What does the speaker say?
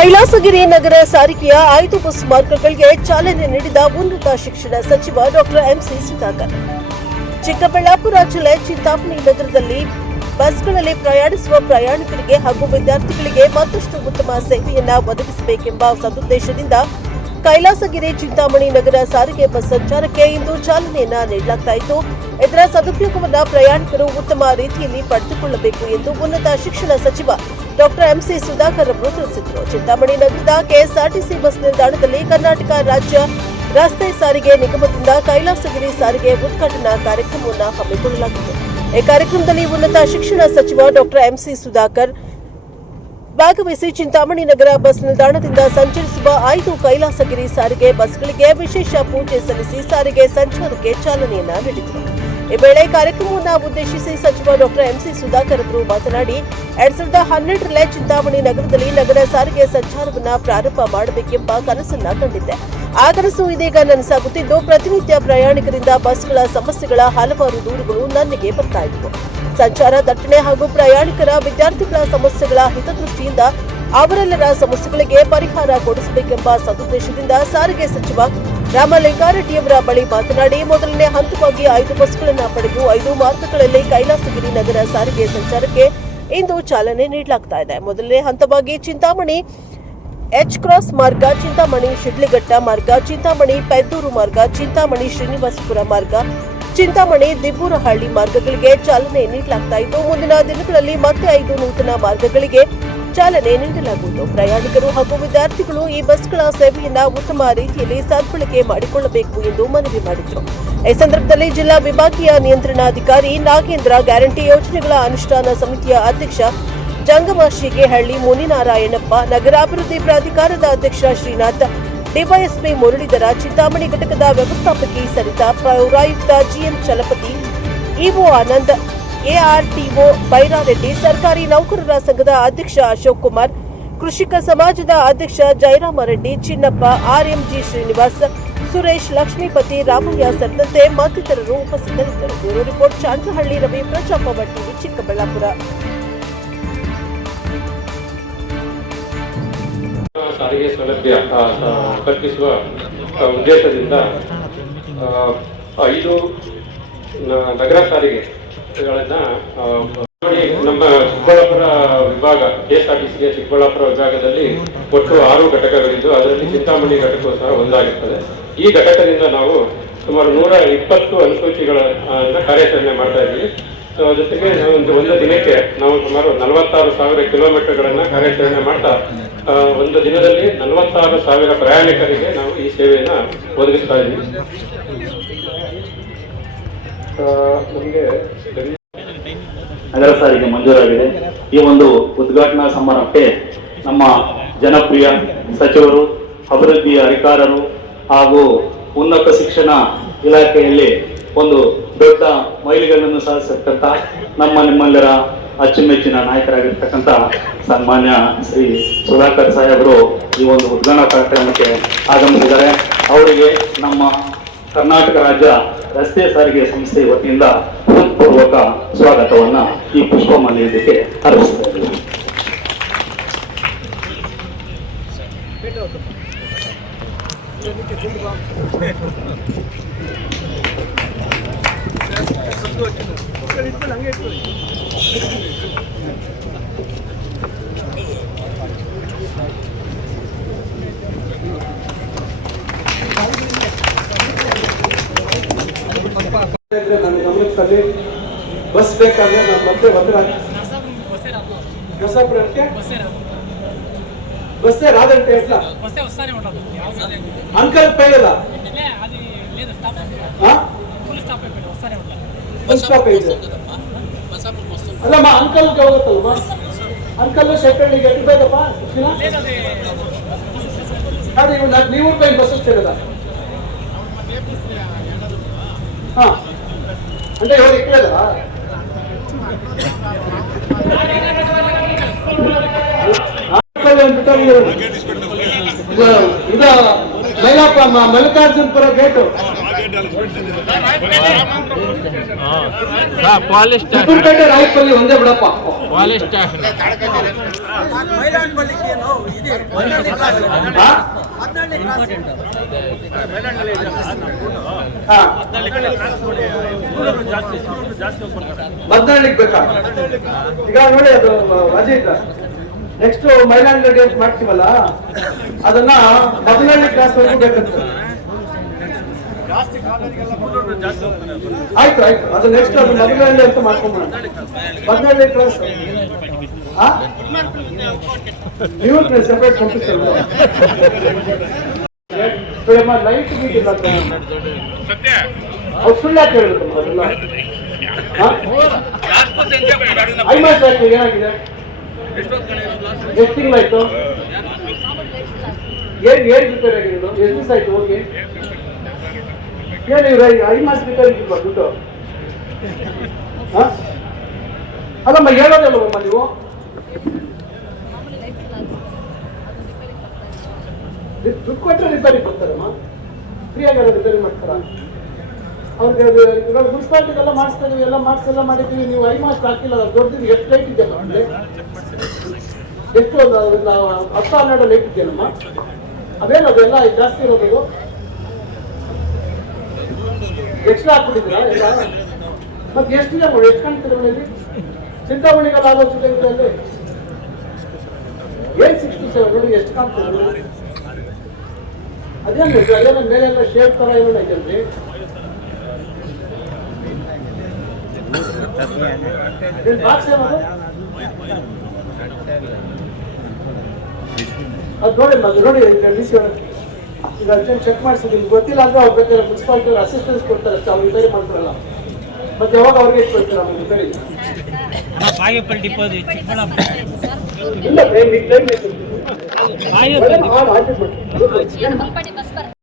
ಕೈಲಾಸಗಿರಿ ನಗರ ಸಾರಿಗೆಯ 5 ಬಸ್ ಮಾರ್ಗಗಳಿಗೆ ಚಾಲನೆ ನೀಡಿದ ಉನ್ನತ ಶಿಕ್ಷಣ ಸಚಿವ ಡಾಕ್ಟರ್ ಎಂಸಿ ಸುಧಾಕರ್. ಚಿಕ್ಕಬಳ್ಳಾಪುರ ಜಿಲ್ಲೆ ಚಿಂತಾಮಣಿ ನಗರದಲ್ಲಿ ಬಸ್ಗಳಲ್ಲಿ ಪ್ರಯಾಣಿಸುವ ಪ್ರಯಾಣಿಕರಿಗೆ ಹಾಗೂ ವಿದ್ಯಾರ್ಥಿಗಳಿಗೆ ಮತ್ತಷ್ಟು ಉತ್ತಮ ಸೇವೆಯನ್ನು ಒದಗಿಸಬೇಕೆಂಬ ಸದುದ್ದೇಶದಿಂದ ಕೈಲಾಸಗಿರಿ ಚಿಂತಾಮಣಿ ನಗರ ಸಾರಿಗೆ ಬಸ್ ಸಂಚಾರಕ್ಕೆ ಇಂದು ಚಾಲನೆಯನ್ನ ನೀಡಲಾಯಿತು. ಇದರ ಸದುಪಯೋಗವನ್ನು ಪ್ರಯಾಣಿಕರು ಉತ್ತಮ ರೀತಿಯಲ್ಲಿ ಪಡೆದುಕೊಳ್ಳಬೇಕು ಎಂದು ಉನ್ನತ ಶಿಕ್ಷಣ ಸಚಿವ ಡಾಕ್ಟರ್ ಎಂಸಿ ಸುಧಾಕರ್ ಅವರು ತಿಳಿಸಿದರು. ಚಿಂತಾಮಣಿ ನಗರದ ಕೆಎಸ್ಆರ್ಟಿಸಿ ಬಸ್ ನಿಲ್ದಾಣದಲ್ಲಿ ಕರ್ನಾಟಕ ರಾಜ್ಯ ರಸ್ತೆ ಸಾರಿಗೆ ನಿಗಮದಿಂದ ಕೈಲಾಸಗಿರಿ ಸಾರಿಗೆ ಉದ್ಘಾಟನಾ ಕಾರ್ಯಕ್ರಮವನ್ನು ಹಮ್ಮಿಕೊಳ್ಳಲಾಗಿತ್ತು. ಈ ಕಾರ್ಯಕ್ರಮದಲ್ಲಿ ಉನ್ನತ ಶಿಕ್ಷಣ ಸಚಿವ ಡಾಕ್ಟರ್ ಎಂಸಿ ಸುಧಾಕರ್ ಭಾಗವಹಿಸಿ ಚಿಂತಾಮಣಿ ನಗರ ಬಸ್ ನಿಲ್ದಾಣದಿಂದ ಸಂಚರಿಸುವ 5 ಕೈಲಾಸಗಿರಿ ಸಾರಿಗೆ ಬಸ್ಗಳಿಗೆ ವಿಶೇಷ ಪೂಜೆ ಸಲ್ಲಿಸಿ ಸಾರಿಗೆ ಸಂಚಾರಕ್ಕೆ ಚಾಲನೆಯನ್ನ ನೀಡಿದರು. ಈ ವೇಳೆ ಕಾರ್ಯಕ್ರಮವನ್ನು ಉದ್ದೇಶಿಸಿ ಸಚಿವ ಡಾಕ್ಟರ್ ಎಂಸಿ ಸುಧಾಕರ್ ಅವರು ಮಾತನಾಡಿ 2012ರಲ್ಲಿ ಚಿಂತಾಮಣಿ ನಗರದಲ್ಲಿ ನಗರ ಸಾರಿಗೆ ಸಂಚಾರವನ್ನು ಪ್ರಾರಂಭ ಮಾಡಬೇಕೆಂಬ ಕನಸನ್ನ ಕಂಡಿದ್ದೆ. ಆ ಕನಸು ಇದೀಗ ನನಸಾಗುತ್ತಿದ್ದು ಪ್ರತಿನಿತ್ಯ ಪ್ರಯಾಣಿಕರಿಂದ ಬಸ್ಗಳ ಸಮಸ್ಯೆಗಳ ಹಲವಾರು ದೂರುಗಳು ನನಗೆ ಬರ್ತಾ ಇದ್ದವು. ಸಂಚಾರ ದಟ್ಟಣೆ ಹಾಗೂ ಪ್ರಯಾಣಿಕರ ವಿದ್ಯಾರ್ಥಿಗಳ ಸಮಸ್ಯೆಗಳ ಹಿತದೃಷ್ಟಿಯಿಂದ ಅವರೆಲ್ಲರ ಸಮಸ್ಯೆಗಳಿಗೆ ಪರಿಹಾರ ಕೊಡಿಸಬೇಕೆಂಬ ಸದುದ್ದೇಶದಿಂದ ಸಾರಿಗೆ ಸಚಿವ ರಾಮಲಿಂಗಾರೆಡ್ಡಿಯವರ ಬಳಿ ಮಾತನಾಡಿ ಮೊದಲನೇ ಹಂತವಾಗಿ 5 ಬಸ್ಗಳನ್ನು ಪಡೆದು 5 ಮಾರ್ಗಗಳಲ್ಲಿ ಕೈಲಾಸಗಿರಿ ನಗರ ಸಾರಿಗೆ ಸಂಚಾರಕ್ಕೆ ಇಂದು ಚಾಲನೆ ನೀಡಲಾಗುತ್ತಿದೆ. ಮೊದಲನೇ ಹಂತವಾಗಿ ಚಿಂತಾಮಣಿ ಎಚ್ ಕ್ರಾಸ್ ಮಾರ್ಗ, ಚಿಂತಾಮಣಿ ಶಿಡ್ಲಘಟ್ಟ ಮಾರ್ಗ, ಚಿಂತಾಮಣಿ ಪೆದ್ದೂರು ಮಾರ್ಗ, ಚಿಂತಾಮಣಿ ಶ್ರೀನಿವಾಸಪುರ ಮಾರ್ಗ, ಚಿಂತಾಮಣಿ ದಿಬ್ಬೂರಹಳ್ಳಿ ಮಾರ್ಗಗಳಿಗೆ ಚಾಲನೆ ನೀಡಲಾಗುತ್ತಿದ್ದು ಮುಂದಿನ ದಿನಗಳಲ್ಲಿ ಮತ್ತೆ 5 ನೂತನ ಮಾರ್ಗಗಳಿಗೆ ಚಾಲನೆ ನೀಡಲಾಗುವುದು. ಪ್ರಯಾಣಿಕರು ಹಾಗೂ ವಿದ್ಯಾರ್ಥಿಗಳು ಈ ಬಸ್ಗಳ ಸೇವೆಯನ್ನ ಉತ್ತಮ ರೀತಿಯಲ್ಲಿ ಸದ್ಬಳಕೆ ಮಾಡಿಕೊಳ್ಳಬೇಕು ಎಂದು ಮನವಿ ಮಾಡಿದರು. ಈ ಸಂದರ್ಭದಲ್ಲಿ ಜಿಲ್ಲಾ ವಿಭಾಗೀಯ ನಿಯಂತ್ರಣಾಧಿಕಾರಿ ನಾಗೇಂದ್ರ, ಗ್ಯಾರಂಟಿ ಯೋಜನೆಗಳ ಅನುಷ್ಠಾನ ಸಮಿತಿಯ ಅಧ್ಯಕ್ಷ ಜಂಗಮ ಶೀಗೇಹಳ್ಳಿ, ಮುನಿನಾರಾಯಣಪ್ಪ, ನಗರಾಭಿವೃದ್ಧಿ ಪ್ರಾಧಿಕಾರದ ಅಧ್ಯಕ್ಷ ಶ್ರೀನಾಥ್, ಡಿವೈಎಸ್ಪಿ ಮುರಳೀಧರ, ಚಿಂತಾಮಣಿ ಘಟಕದ ವ್ಯವಸ್ಥಾಪಕಿ ಸರಿತಾ, ಪೌರಾಯುಕ್ತ GM Chalapathi, EO Anand, ARTO Byrareddy, ಸರ್ಕಾರಿ ನೌಕರರ ಸಂಘದ ಅಧ್ಯಕ್ಷ ಅಶೋಕ್ ಕುಮಾರ್, ಕೃಷಿಕ ಸಮಾಜದ ಅಧ್ಯಕ್ಷ ಜಯರಾಮರೆಡ್ಡಿ, ಚಿನ್ನಪ್ಪ, ಆರ್ಎಂಜಿ ಶ್ರೀನಿವಾಸ್, ಸುರೇಶ್, ಲಕ್ಷ್ಮೀಪತಿ, ರಾಮಯ್ಯ ಸೇರಿದಂತೆ ಮತ್ತಿತರರು ಉಪಸ್ಥಿತರಿದ್ದರು. ಬ್ಯೂರೋ ರಿಪೋರ್ಟ್, ಚಾಂಚಹಳ್ಳಿ ರವಿ, ಪ್ರಜಾಪವ ಟಿವಿ, ಚಿಕ್ಕಬಳ್ಳಾಪುರ. ಸಾರಿಗೆ ಸೌಲಭ್ಯ ಕಲ್ಪಿಸುವ ಉದ್ದೇಶದಿಂದ 5 ನಗರ ಸಾರಿಗೆಗಳನ್ನು ನಮ್ಮ ಚಿಕ್ಕಬಳ್ಳಾಪುರ ವಿಭಾಗ ಕೆಎಸ್ಆರ್ಟಿಸಿಯ ಚಿಕ್ಕಬಳ್ಳಾಪುರ ವಿಭಾಗದಲ್ಲಿ ಒಟ್ಟು 6 ಘಟಕಗಳಿದ್ದು ಅದರಲ್ಲಿ ಚಿಂತಾಮಣಿ ಘಟಕವು ಸಹ ಒಂದಾಗಿರ್ತದೆ. ಈ ಘಟಕದಿಂದ ನಾವು ಸುಮಾರು 120 ಅನುಸೂಚಿಗಳನ್ನು ಕಾರ್ಯಾಚರಣೆ ಮಾಡ್ತಾ ಇದ್ದೀವಿ. ಜೊತೆಗೆ ಒಂದು ದಿನಕ್ಕೆ ನಾವು ಸುಮಾರು 46,000 ಕಿಲೋಮೀಟರ್ಗಳನ್ನು ಕಾರ್ಯಾಚರಣೆ ಮಾಡ್ತಾ ಒಂದು ದಿನದಲ್ಲಿ 46,000 ಪ್ರಯಾಣಿಕರಿಗೆ ನಾವು ಈ ಸೇವೆಯನ್ನು ಒದಗಿಸ್ತಾ ಇದ್ದೀವಿ. ನಮಗೆ ನಗರ ಸಾರಿಗೆ ಮಂಜೂರಾಗಿದೆ. ಈ ಒಂದು ಉದ್ಘಾಟನಾ ಸಮಾರಂಭಕ್ಕೆ ನಮ್ಮ ಜನಪ್ರಿಯ ಸಚಿವರು, ಅಭಿವೃದ್ಧಿಯ ಅಧಿಕಾರರು ಹಾಗೂ ಉನ್ನತ ಶಿಕ್ಷಣ ಇಲಾಖೆಯಲ್ಲಿ ಒಂದು ದೊಡ್ಡ ಮೈಲಿಗಲ್ಲನ್ನು ಸಾಧಿಸತಕ್ಕಂಥ ನಿಮ್ಮೆಲ್ಲರ ಅಚ್ಚುಮೆಚ್ಚಿನ ನಾಯಕರಾಗಿರ್ತಕ್ಕಂಥ ಸನ್ಮಾನ್ಯ ಶ್ರೀ ಸುಧಾಕರ್ ಸಾಹೇಬರು ಈ ಒಂದು ಉದ್ಘಾಟನಾ ಕಾರ್ಯಕ್ರಮಕ್ಕೆ ಆಗಮಿಸಿದ್ದಾರೆ. ಅವರಿಗೆ ನಮ್ಮ ಕರ್ನಾಟಕ ರಾಜ್ಯ ರಸ್ತೆ ಸಾರಿಗೆ ಸಂಸ್ಥೆ ವತಿಯಿಂದ ಹೃತ್ಪೂರ್ವಕ ಸ್ವಾಗತವನ್ನ ಈ ಪುಷ್ಪಮಾಲೆಯೊಂದಿಗೆ ಅರ್ಪಿಸ್ತಾ ಇದ್ದೀವಿ. ನನ್ನ ಗಮನದಲ್ಲಿ ಬಸ್ ಬೇಕಾದ್ರೆ ನಾನು ಮತ್ತೆ ಒತ್ತಡ ಹೊಸಪುರಕ್ಕೆ ಬಸ್ಸೇ రాదంటే ఎట్లా బస్సే వస్తానే ఉంటది అంకల్ పేలేదా ఫుల్ స్టాప్ అయిపోయింది వస్తానే ఉంటది ఫుల్ స్టాప్ అయిపోయింది అలా మా అంకల్ కి ಹೋಗುತ್ತಲ್ವಾ ಅಂಕಲ್ ಸೆಕೆಂಡ್ ಗೆ ಎಷ್ಟು ಬೇಕಪ್ಪ ಅದೇ ನೀವು ರೂಪಾಯಿ ಬಸ್ ಇಷ್ಟೇನದ ಹಾ అంటే ఎవరు ఎక్కలేదా ಇದು ಮೈಲಾಪ ಮಲ್ಲಿಕಾರ್ಜುನಪುರ ಗೇಟು ರಾಯಪಲ್ಲಿ ಒಂದೇ ಬಿಡಪ್ಪ ಮದ್ದಳ್ಳಿಗೆ ಬೇಕಾ? ಈಗ ನೋಡಿ ಅದು ಅಜಿತ್ ನೆಕ್ಸ್ಟ್ ಮೈಲಾಂಡಿ ಅಂತ ಮಾಡ್ತೀವಲ್ಲ ಅದನ್ನ ಮದ್ದಳ್ಳಿ ಕ್ಲಾಸ್ ವರೆಗೂ ಬೇಕಂತ. ಆಯ್ತು ಆಯ್ತು, ಅದು ನೆಕ್ಸ್ಟ್ ಅದು ಮದ್ದಳ್ಳಿ ಅಂತ ಮಾಡ್ಕೊಂಬೋಣ. ಮದ್ದಳ್ಳಿ ಕ್ಲಾಸ್ ನೀವು ಸೆಪರೇಟ್ ಕಂಪ್ಯೂಟರ್ ಲೈಟ್ ಗೀಟ್ ಅವ್ರು ಸುಳ್ಳು ಯಾಕೆ ಹೇಳುದು? ಐಮಾಸ್ ಏನಾಗಿದೆ? ಎಷ್ಟು ತಿಂಗಳಾಯ್ತು? ಏನ್ ರಿಪೇರ್ ಆಗಿರೋದು? ಎಷ್ಟು ದಿವಸ ಆಯ್ತು ಹೋಗಿ? ಏನು ಇವ್ರ ಐಮಾಸ್ ರಿಪೇರ್ ಇಲ್ವಾ ದುಡ್ಡು? ಅಲ್ಲಮ್ಮ ಹೇಳೋದಲ್ವಮ್ಮ ನೀವು? ದುಡ್ಡು ಕೊಟ್ಟರೆ ರಿಪೇರಿ ಕೊಡ್ತಾರಮ್ಮ, ಫ್ರೀಯಾಗಿ ರಿಪೇರಿ ಮಾಡ್ತಾರ? ಅವ್ರಿಗೆ ಅದು ಇವಾಗ ಮುನ್ಸಿಪಾಲಿಟಿಗೆಲ್ಲ ಮಾಡಿಸ್ತಾ ಇದೀವಿ, ಎಲ್ಲ ಎಲ್ಲ ಮಾಡಿದ್ದೀವಿ, ನೀವು ಐಮಾಸ್ ಹಾಕಿಲ್ಲ. ದೊಡ್ಡದು ಎಷ್ಟು ಲೈಟ್ ಇದೆಯಮ್ಮ ಅಲ್ಲಿ? ಎಷ್ಟು ಒಂದು 10-12 ಲೈಟ್ ಇದೆಯಲ್ಲಮ್ಮ? ಅದೇನು ಅದೆಲ್ಲ ಜಾಸ್ತಿ ಇರೋದು? ಎಕ್ಸ್ಟ್ರಾ ಹಾಕ್ಬಿಟ್ಟಿದ್ದೀರಾ ಎಲ್ಲ? ಮತ್ತೆ ಎಷ್ಟಿದೆ ನೋಡಿ, ಎಷ್ಟು ಕಾಣ್ತೀರ ಮನೆಯಲ್ಲಿ? ಚಿಂತಾಮಣಿಗೆಲ್ಲ ಆಲೋಚನೆ ಇದೆ ಅಲ್ಲಿ ಏನ್ 67 ನೋಡಿ, ಎಷ್ಟು ಕಾಣ್ತೀರ? ಅದೇನು ಅದೇನೋ ಮೇಲೆಲ್ಲ ಶೇಪ್ ತರ ಏನೋ ಐತಲ್ರಿ? ಬಾಕ್ಸ್ ಏನದು? ಅದು ನೋಡಿ ನೋಡಿ ಈಗ ಅರ್ಜೆಂಟ್ ಚೆಕ್ ಮಾಡಿಸಿದ್ದೀನಿ. ಗೊತ್ತಿಲ್ಲ ಅಂದ್ರೆ ಅವ್ರು ಬೇಕಾದ್ರೆ ಮುನ್ಸಿಪಾಲಿಟಿ ಅಸಿಸ್ಟೆನ್ಸ್ ಕೊಡ್ತಾರೆ ಅಷ್ಟೇ, ಅವ್ರು ರಿಪೇರಿ ಮಾಡ್ತಾರಲ್ಲ. ಮತ್ತೆ ಯಾವಾಗ ಅವ್ರಿಗೆ ಕೊಡ್ತೀರಾ ರಿಪೇರಿ? ಇಲ್ಲ